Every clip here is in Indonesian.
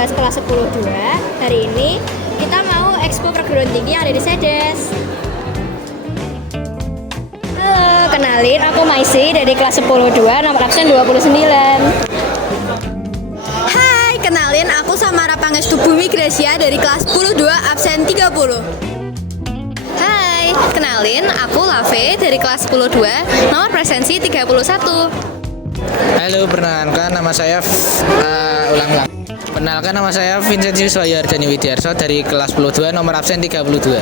11 kelas 10-2. Hari ini kita mau expo perguruan tinggi yang ada di Sedes. Halo, kenalin aku Maisi dari kelas 10-2, nomor absen 29. Hai, kenalin aku Samara Pangestu Bumi Gracia dari kelas 10-2 absen 30. Hai, kenalin aku Lave dari kelas 10-2 nomor presensi 31. Halo, perkenalkan nama saya Perkenalkan nama saya Vincentius Wayardani Widiarso dari kelas 10-2 nomor absen 32.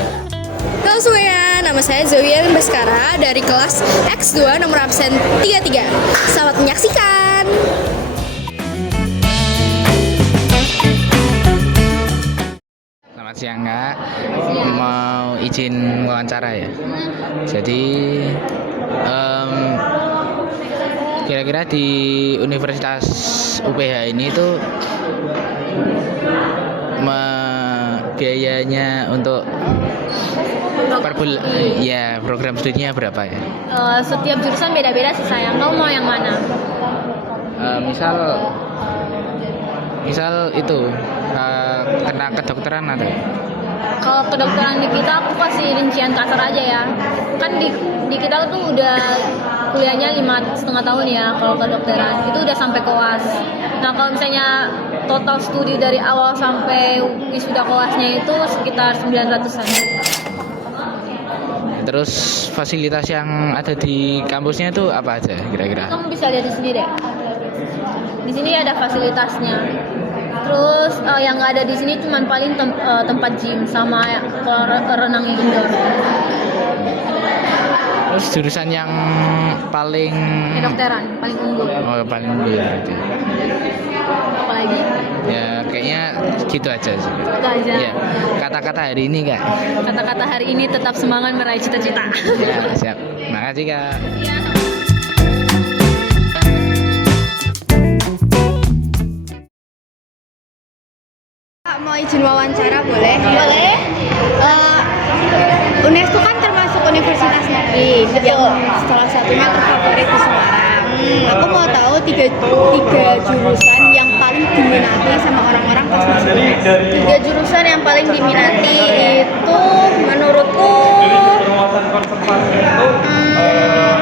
Halo semuanya, nama saya Zoya Baskara dari kelas X2 nomor absen 33. Selamat menyaksikan. Selamat siang Kak, mau izin wawancara ya. Jadi kira-kira di Universitas UPH ini tuh biayanya untuk program studinya berapa ya? Setiap jurusan beda-beda sih sayang. Kamu mau yang mana? Misal itu kena kedokteran atau? Kalau kedokteran di kita aku kasih rincian kasar aja ya. Kan di kita tuh udah kuliahnya 5,5 tahun ya. Kalau kedokteran itu udah sampai koas. Nah kalau misalnya total studi dari awal sampai wisuda koasnya itu sekitar 900-an. Terus fasilitas yang ada di kampusnya itu apa aja kira-kira? Kamu bisa lihat di sini deh. Di sini ada fasilitasnya. Terus yang nggak ada di sini cuma paling tempat gym sama kolam renang indoor. Terus jurusan yang paling Kedokteran paling unggul. paling unggul berarti. Apalagi? Ya kayaknya gitu aja sih. Itu aja. Ya, kata-kata hari ini Kak. Kata-kata hari ini tetap semangat meraih cita-cita. Ya, siap. Makasih Kak. Kak, mau izin wawancara boleh? Boleh? UNES itu kan termasuk universitas negeri yang salah satunya terfavorit di Semarang. Aku mau tahu tiga jurusan yang paling diminati sama orang-orang pas masuk UNES. 3 jurusan yang paling diminati itu menurutku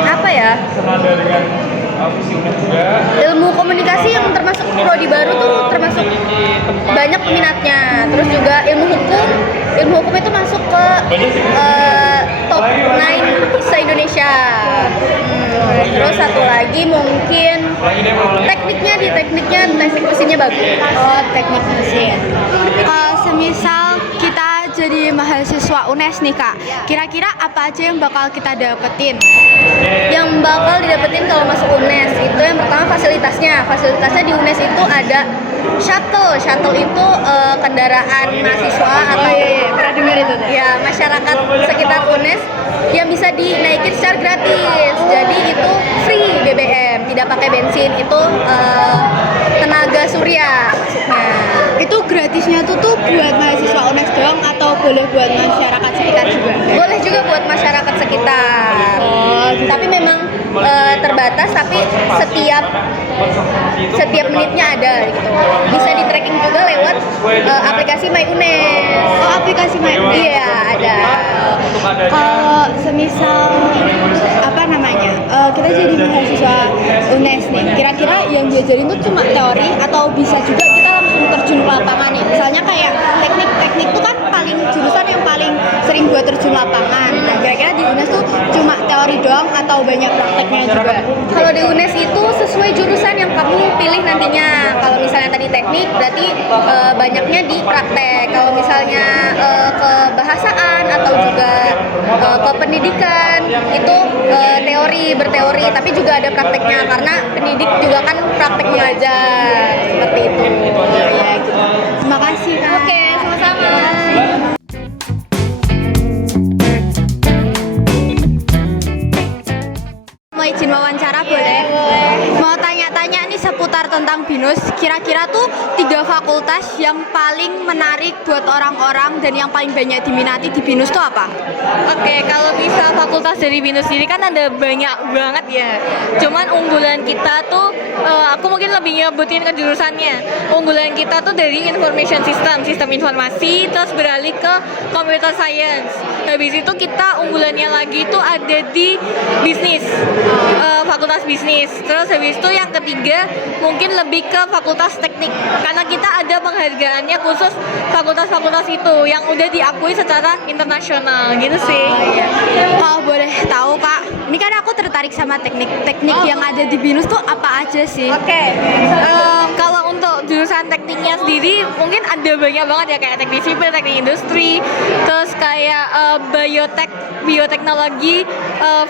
apa ya? Ilmu komunikasi yang termasuk prodi baru tuh termasuk banyak peminatnya. Terus juga ilmu hukum itu masuk ke top 9 se-Indonesia. Terus satu lagi mungkin teknik mesinnya bagus. Oh, teknik mesin. Semisal kita jadi mahasiswa UNES nih Kak, kira-kira apa aja yang bakal kita dapetin? Yang bakal didapetin kalau masuk UNES itu yang pertama fasilitasnya di UNES itu ada shuttle itu kendaraan mahasiswa atau Pernah dengar itu tuh? ya masyarakat sekitar UNES yang bisa dinaikin secara gratis. Jadi itu free BBM, tidak pakai bensin, itu tenaga surya maksudnya. Itu gratisnya tuh buat mahasiswa UNES doang atau boleh buat masyarakat sekitar juga? Boleh juga buat masyarakat sekitar. Tapi memang terbatas, tapi setiap menitnya ada gitu. Bisa di tracking juga lewat aplikasi My UNES. Oh, aplikasi My UNES? Iya, ada. Kalau semisal kita jadi mahasiswa UNES nih, kira-kira yang diajarin tuh cuma teori atau bisa juga kita langsung terjun ke lapangan nih? Misalnya kayak teknik tuh kan jurusan yang paling sering buat terjun lapangan. Nah, kira-kira di UNES tuh cuma teori doang atau banyak prakteknya juga? Kalau di UNES itu sesuai jurusan yang kamu pilih nantinya. Kalau misalnya tadi teknik, berarti banyaknya di praktek. Kalau misalnya kebahasaan atau juga ke pendidikan, itu berteori, tapi juga ada prakteknya karena pendidik juga kan praktek mengajar seperti itu. Ya, gitu. Terima kasih Kak. Oke, sama-sama. Mau izin wawancara boleh? Mau tanya-tanya nih seputar tentang BINUS. Kira-kira tuh 3 fakultas yang paling menarik buat orang-orang dan yang paling banyak diminati di BINUS tuh apa? Oke, kalau misal fakultas dari BINUS sendiri kan ada banyak banget ya. Cuman unggulan kita tuh, aku mungkin lebih nyebutin ke jurusannya. Unggulan kita tuh dari information system, sistem informasi, terus beralih ke computer science. Habis itu kita unggulannya lagi tuh ada di bisnis, fakultas bisnis. Terus habis itu yang ketiga mungkin lebih ke fakultas teknik. Karena kita ada penghargaannya khusus fakultas-fakultas itu yang udah diakui secara internasional gitu sih. Kalau boleh tahu Kak, ini kan aku tertarik sama teknik yang ada di BINUS tuh apa aja sih? Kalau untuk jurusan tekniknya sendiri mungkin ada banyak banget ya, kayak teknik sipil, teknik industri, terus kayak bioteknologi,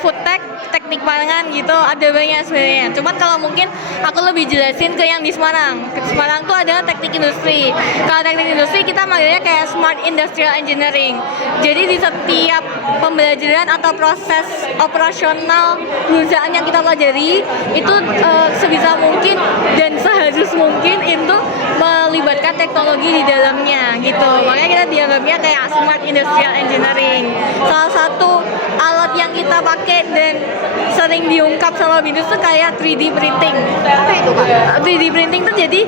food tech, teknik pangan gitu, ada banyak sebenarnya. Cuman kalau mungkin aku lebih jelasin ke yang di Semarang. Di Semarang tuh ada teknik industri. Kalau teknik industri kita manggilnya kayak Smart Industrial Engineering. Jadi di setiap pembelajaran atau proses operasional perusahaan yang kita pelajari itu sebisa mungkin dan seharus mungkin itu melibatkan teknologi di dalamnya gitu. Makanya kita dianggapnya kayak Smart Industrial Engineering. Salah satu alat yang kita pakai dan sering diungkap sama BINUS tuh kayak 3D printing. Apa itu Kak? 3D printing tuh jadi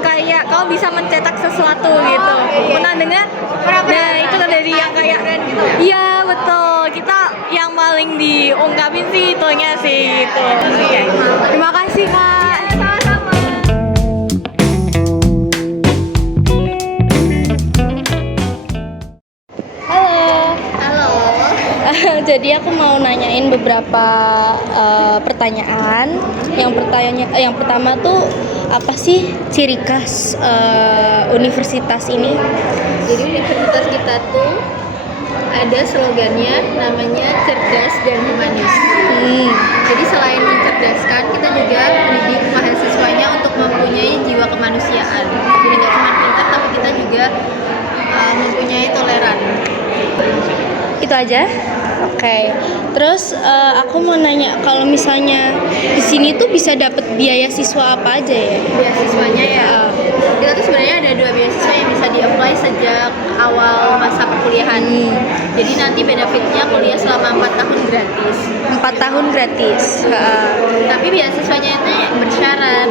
kayak kau bisa mencetak sesuatu gitu. Pernah dengar? Nah itu dari yang kayak gitu. Iya betul. Kita yang paling diungkapin sih itunya sih gitu. Terima kasih Kak. Sama-sama. Halo. Jadi aku mau nanyain beberapa pertanyaan. Yang pertama tuh apa sih ciri khas universitas ini? Jadi universitas kita tuh ada slogannya namanya cerdas dan humanis. Jadi selain mencerdaskan, kita juga mendidik mahasiswanya untuk mempunyai jiwa kemanusiaan. Jadi nggak cuma pintar, tapi kita juga mempunyai toleran. Itu aja. Oke. Terus aku mau nanya kalau misalnya di sini tuh bisa dapat biaya siswa apa aja ya? Beasiswanya ya. Kita tuh sebenarnya ada 2 beasiswa yang bisa di-apply sejak awal masa perkuliahan. Jadi nanti benefitnya kuliah selama 4 tahun gratis. 4 tahun gratis. Tapi beasiswanya itu yang bersyarat.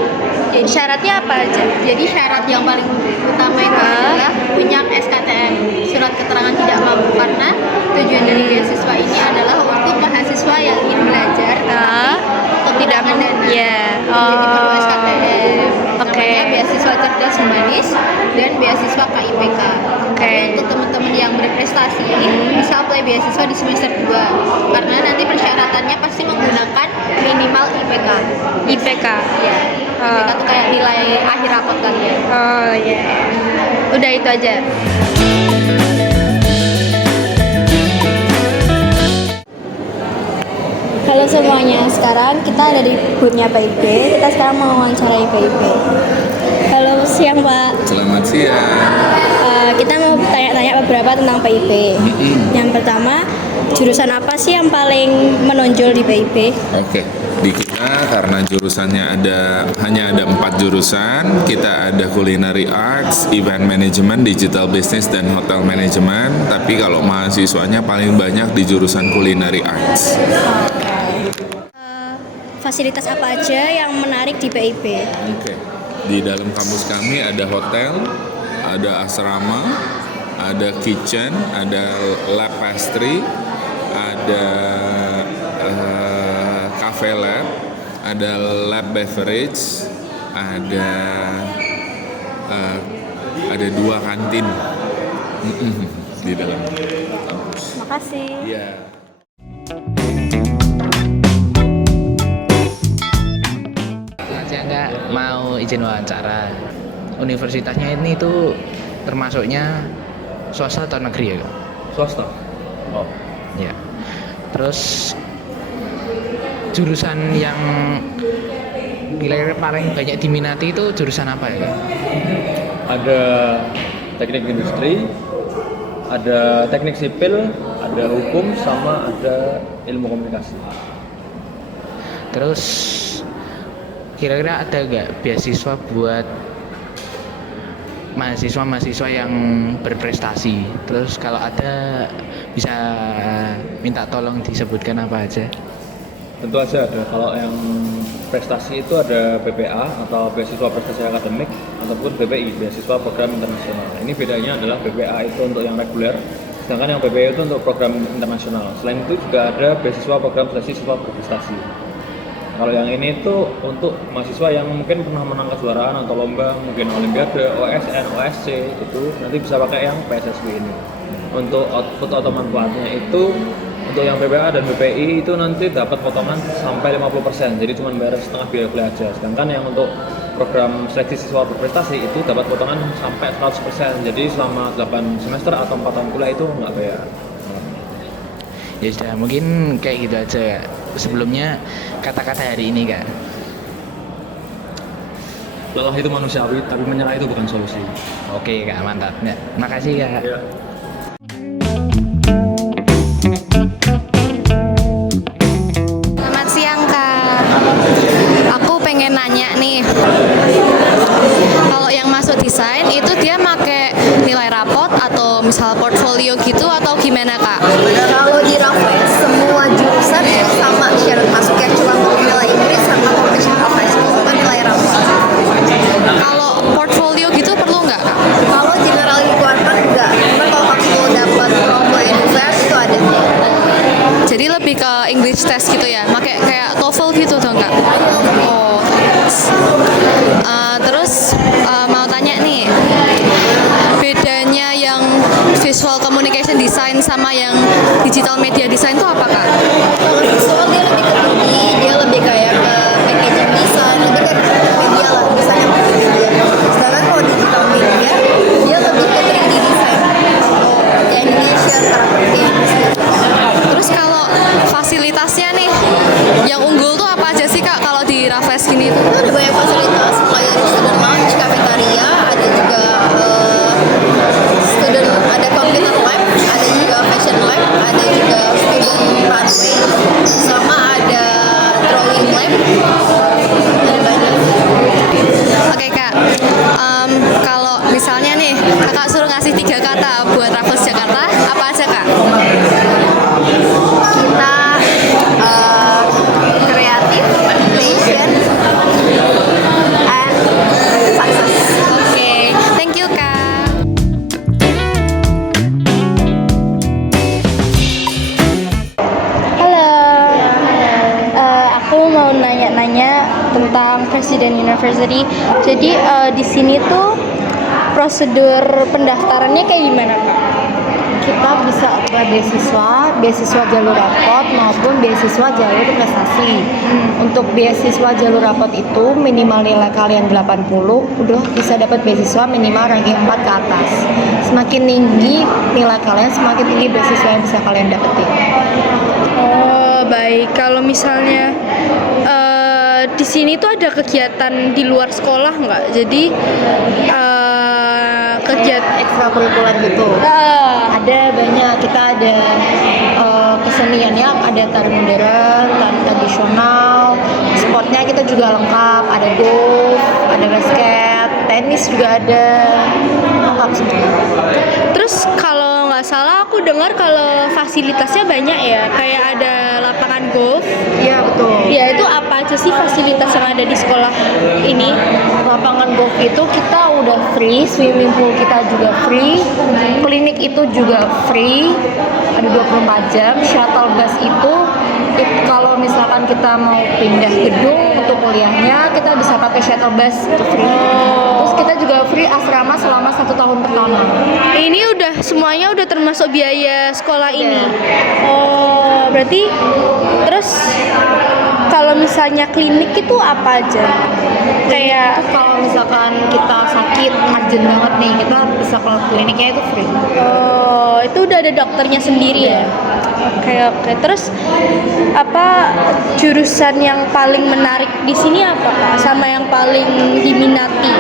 Jadi Syaratnya apa aja? Jadi syarat yang paling utama itu adalah punya SKTM, surat keterangan tidak mampu, karena tujuan dari beasiswa ini adalah untuk mahasiswa yang ingin belajar tapi Tidak kekurangan dana. Ya. Jadi perlu SKTM. Oke. Namanya beasiswa cerdas humanis dan beasiswa KIPK. Tapi untuk teman-teman yang berprestasi bisa apply beasiswa di semester 2 karena nanti persyaratannya pasti menggunakan minimal IPK. IPK. Ya. IPK tuh kayak nilai akhir rapot kalian. Oh iya. Udah itu aja. Halo semuanya, sekarang kita ada di booth-nya PIB. Kita sekarang mau wawancarai PIB. Halo, siang Pak. Selamat siang. Kita mau tanya-tanya beberapa tentang PIB. Yang pertama, jurusan apa sih yang paling menonjol di PIB? Oke, di kita karena jurusannya hanya ada 4 jurusan. Kita ada Culinary Arts, Event Management, Digital Business, dan Hotel Management. Tapi kalau mahasiswanya paling banyak di jurusan Culinary Arts. Fasilitas apa aja yang menarik di PIB? Oke, di dalam kampus kami ada hotel, ada asrama, ada kitchen, ada lab pastry, ada cafe lab, ada lab beverage, ada 2 kantin di dalam kampus. Makasih. Iya. Saya nggak mau izin wawancara. Universitasnya ini tuh termasuknya swasta atau negeri ya Kak? Swasta. Oh. Ya. Terus jurusan yang kira-kira paling banyak diminati itu jurusan apa ya Kak? Ada teknik industri, ada teknik sipil, ada hukum, sama ada ilmu komunikasi. Terus kira-kira ada nggak beasiswa buat mahasiswa-mahasiswa yang berprestasi? Terus kalau ada bisa minta tolong disebutkan apa aja? Tentu aja ada. Kalau yang prestasi itu ada BPA atau beasiswa prestasi akademik, ataupun BPI, beasiswa program internasional. Ini bedanya adalah BPA itu untuk yang reguler, sedangkan yang BPI itu untuk program internasional. Selain itu juga ada beasiswa program siswa berprestasi. Kalau yang ini tuh untuk mahasiswa yang mungkin pernah menang kejuaraan atau lomba, mungkin olimpiade, OSN, OSC, itu nanti bisa pakai yang PSSW ini. Untuk output atau manfaatnya itu, untuk yang BPA dan BPI itu nanti dapat potongan sampai 50%, jadi cuma bayar setengah biaya kuliah aja. Sedangkan yang untuk program seleksi siswa berprestasi itu dapat potongan sampai 100%, jadi selama 8 semester atau 4 tahun kuliah itu nggak bayar. Ya sudah, mungkin kayak gitu aja ya. Sebelumnya kata-kata hari ini Kak. Lelah itu manusiawi, tapi menyerah itu bukan solusi. Oke Kak, mantap. Ya, makasih Kak. Ya. Selamat siang Kak. Aku pengen nanya nih. Kalau yang masuk desain itu dia pakai nilai rapot atau misal portfolio gitu atau gimana Kak? Kalau di Raffles semua jurusan itu sama syarat masuknya, cuma nilai Inggris sama computational appraisal, bukan nilai rapor. Kalau portfolio gitu perlu nggak Kak? Kalau general requirement enggak, cuma kalau kamu dapat promo NSF itu ada. Jadi lebih ke English test gitu ya, pakai kayak TOEFL gitu atau enggak? Oh, terus mau tanya nih, bedanya yang visual communication design sama yang digital media design itu apa Kak? Kalau visual dia lebih ke tinggi, dia lebih kayak ke packaging design, itu kan media lah, desain yang media. Sedangkan kalau digital media, dia lebih ke 3D design, untuk animation, karakter games gitu. Terus kalau fasilitasnya nih, yang unggul tuh apa aja sih Kak kalau di Raffles gini? Itu ada banyak fasilitas, mulai dari student lounge, cafeteria, ada juga ada computer lab, ada juga fashion lab, ada juga student runway, sama ada drawing lab, ada banyak. Oke Kak, kalau misalnya nih Kakak suruh ngasih 3 kata buat Raffles Jakarta, apa aja Kak? Kita kreatif, passion, and success. Oke, thank you Kak. Halo, aku mau nanya-nanya tentang Presiden University. Jadi di sini tuh prosedur pendaftarannya kayak gimana Kak? Kita bisa apply beasiswa jalur rapot maupun beasiswa jalur prestasi. Untuk beasiswa jalur rapot itu minimal nilai kalian 80, udah bisa dapat beasiswa minimal ranking 4 ke atas. Semakin tinggi nilai kalian, semakin tinggi beasiswa yang bisa kalian dapetin. Oh baik, kalau misalnya di sini tuh ada kegiatan di luar sekolah nggak? Jadi kegiatan Ekstrakurikuler gitu. Ada banyak, kita ada keseniannya, ada tari modern, tari tradisional, sportnya kita juga lengkap, ada golf, ada basket, tenis juga ada, lengkap semua. Terus kalau nggak salah aku dengar kalau fasilitasnya banyak ya, kayak ada lapangan golf. Iya betul. Ya itu apa aja sih fasilitas yang ada di sekolah ini? Lapangan golf itu kita udah free, swimming pool kita juga free, klinik itu juga free, ada 24 jam, shuttle bus itu kalau misalkan kita mau pindah gedung untuk kuliahnya, kita bisa pakai shuttle bus, itu free. Terus kita juga free asrama selama 1 tahun pertama. Ini udah semuanya udah termasuk biaya sekolah ini. Oh, berarti terus kalau misalnya klinik itu apa aja? Kayak Kalau misalkan kita sakit, urgent banget nih, kita bisa ke kliniknya itu free. oh, itu udah ada dokternya sendiri ya. Oke. Terus apa jurusan yang paling menarik di sini apa Kak? Sama yang paling diminati?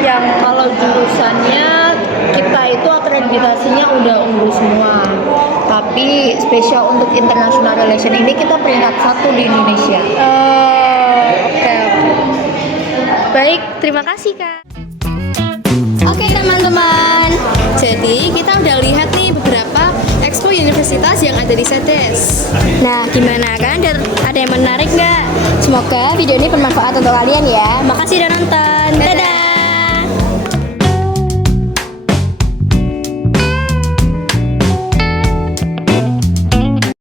Yang Kalau jurusannya kita itu akreditasinya udah unggul semua, tapi Tapi spesial untuk international relation ini kita peringkat 1 di Indonesia. Oke. Baik, terima kasih Kak. Oke teman-teman, jadi kita udah lihat nih beberapa expo universitas yang ada di CETES. Nah, gimana kan? Ada yang menarik nggak? Semoga video ini bermanfaat untuk kalian ya. Makasih udah nonton.